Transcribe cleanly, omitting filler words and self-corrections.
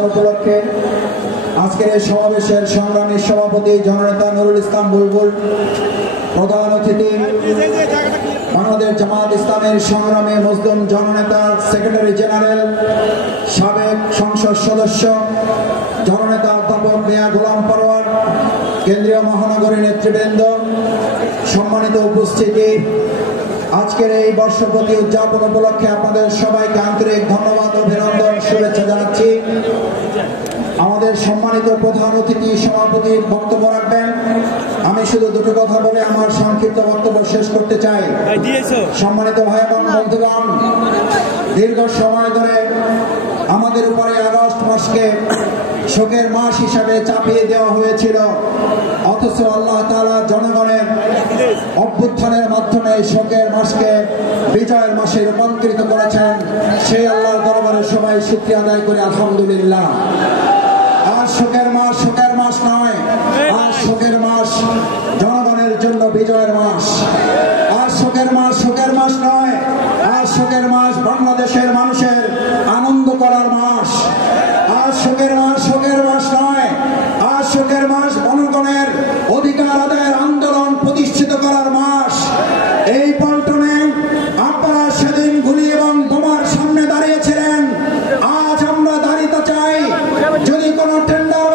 বছর উপলক্ষে আজকের এই সমাবেশের সংগ্রামী সভাপতি জননেতা নুরুল ইসলাম বুলবুল, প্রধান অতিথি বাংলাদেশ জামাত ইসলামের সংগ্রামী মজলুম জননেতা সেক্রেটারি জেনারেল সাবেক সংসদ সদস্য জননেতা অধ্যাপক মিয়া গোলাম পরোয়ার, কেন্দ্রীয় মহানগরী নেতৃবৃন্দ, সম্মানিত উপস্থিতি, আজকের এই বর্ষপতি উদযাপন উপলক্ষে আপনাদের সবাইকে আন্তরিক ধন্যবাদ, অভিনন্দন, শুভেচ্ছা জানাচ্ছি। আমাদের সম্মানিত প্রধান অতিথি সভাপতি বক্তব্য রাখবেন। আমি শুধু দুটো কথা বলে আমার সংক্ষিপ্ত বক্তব্য শেষ করতে চাই। সম্মানিত ভাই এবং বন্ধুগণ, দীর্ঘ সময় ধরে আমাদের উপরে আগস্ট মাসকে শোকের মাস হিসাবে চাপিয়ে দেওয়া হয়েছিল, অথচ আল্লাহ তাআলা জনগণের অভ্যুত্থানের মাধ্যমে শোকের মাসকে বিজয়ের মাসে রূপান্তরিত করেছেন। সেই আল্লাহর দরবারে সবাই শুকরিয়া আদায় করে আলহামদুলিল্লাহ। আর শোকের মাস নয়, আর শোকের মাস জনগণের জন্য বিজয়ের মাস। আর শোকের মাস নয়, আর শোকের মাস বাংলাদেশের মানুষের আনন্দ করার মাস। আর শোকের মাস নয়, আর শোকের মাস জনগণের অধিকার আদায়ের আন্দোলন প্রতিষ্ঠিত করার মাস। এই পল্টনে আপনারা সেদিন গুলি এবং বোমার সামনে দাঁড়িয়েছিলেন, আজ আমরা দাঁড়িয়ে চাই। যদি কোনো টেন্ডার